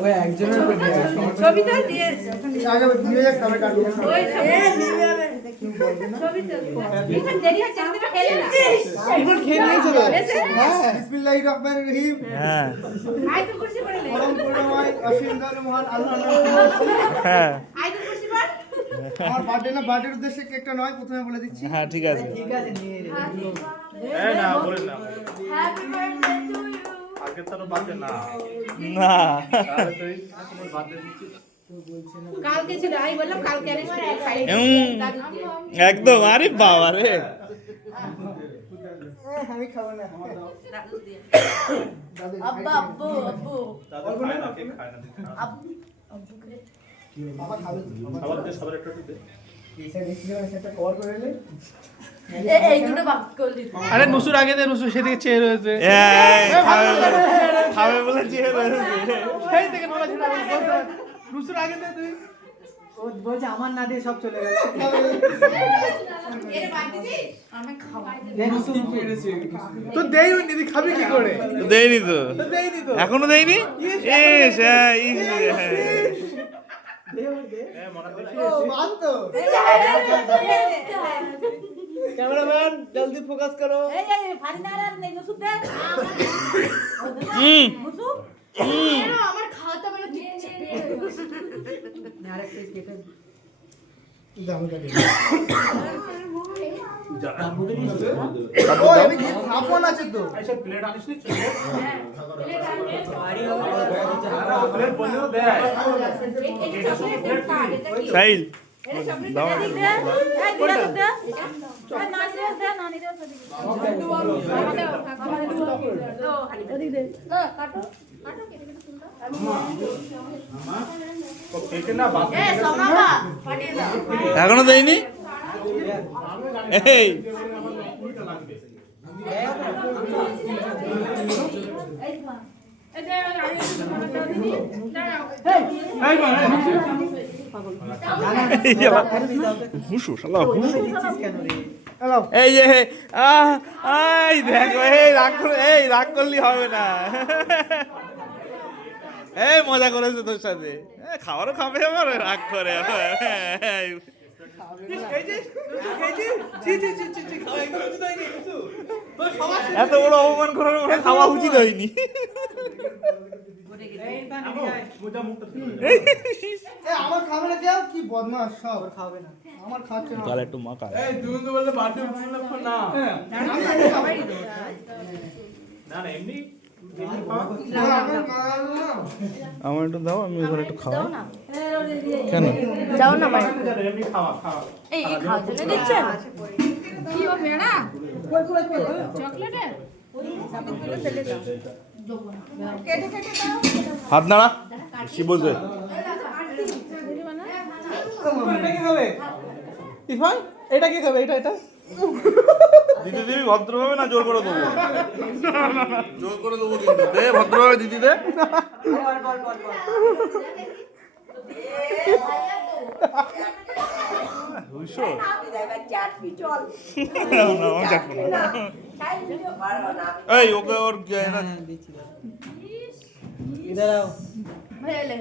ওই একজনের উপর দিয়ে ছবিটা দিয়ে আগে দিয়ে যাক তবে কাটবো ওই ছবিটা এখানে দেরি হচ্ছে আমাদের খেলে না এখন খেয়ে নিয়েছে তো হ্যাঁ বিসমিল্লাহির রহমানির রহিম হ্যাঁ আয়াতুল কুরসি পড়ে নে পরম করুণাময় অসীম দয়ালু মহান আল্লাহর নামে হ্যাঁ আয়াতুল কুরসি পড় আমার বার্থডে না বার্থডের উদ্দেশ্যে কেকটা নয় প্রথমে বলে দিচ্ছি হ্যাঁ ঠিক আছে না বলেন না হ্যাপি বার্থডে টু ইউ আগে তো বাদে না না তাহলে তুই তোমার বাদে দিচ্ছি কালকে ছিল আমি বললাম কালকে আরে খাই একদম আরে বাবা রে আমি খাবো না দাদু দিয়ে দাদু আব্বা আব্বু আব্বু দাদা খায় না কে খায় না আব্বু আব্বু করে বাবা খাবে খাবার দে সবার একটু দে এইটা দেখছিলাম সেটা কভার করে নিলে এই দুটো বাক করে দিতে আরে নুসুর আগে দে নুসুর সেদিকে চেয়ে রয়েছে খাবে বলে চেয়ে রয়েছে সেই থেকে বলা ছিল নুসুর আগে দে তুই ও বলছে আমার না দিয়ে সব চলে গেছে এর বাদ দিছি আমি খাওয়া তো দেই নি তুই খাবি কি করে তো দেয়নি তো তো দেইনি তো এখনো দেয়নি ইস হ্যাঁ ইস হ্যাঁ ও মান তো ক্যামেরাম্যান জলদি ফোকাস করো এই ফারিনার আর নেই মুসুদ দে মুসুদ আমার খাওয়াটা মানে দিচ্ছে আরেকটা কেটে দাম কাটে ও আমি কি খাপন আছে তো আচ্ছা প্লেট আনিস নি প্লেট বলেও দে এটা সব প্লেট সাইল এটা সব প্লেট দিক দে এই দিরা দে না দে না নি দে কাটো কাটো কেটে কেটে তুলতা কেটে না বাদ এ সোনাবা ফাটিয়ে দাও এখনো দেয়নি এই হুসু শালা হুসু এই যে এই দেখো এই রাগ করলি হবে না এই মজা করেছে তোর সাথে খাবারও খাবে আমার রাগ করে এত বড় অপমান করার পরে খাওয়া উচিত হয়নি আমার খাবে না কেউ কি বদমাস সব খাবে না আমার খাচ্ছে না তাহলে একটু মাখা এই তুমি তো বললে বার্থডে উপলক্ষ না না না এমনি আমার একটু দাও আমি ওখানে একটু খাওয়া না কেন দাও না ভাই এমনি খাওয়া খাওয়া এই খাওয়া জন্য দিচ্ছেন কি ও মেনা চকলেটে কেটে কেটে দাও হাত নাড়া কি বলছে এটা কি খাবে ইরফান এটা কি খাবে এটা এটা দিদি দিবি ভদ্রভাবে না জোর করে দেবো জোর করে দেবো কিন্তু দে ভদ্রভাবে দিদি দে বুঝছো এই ওকে ওর ইধার আও ভেলে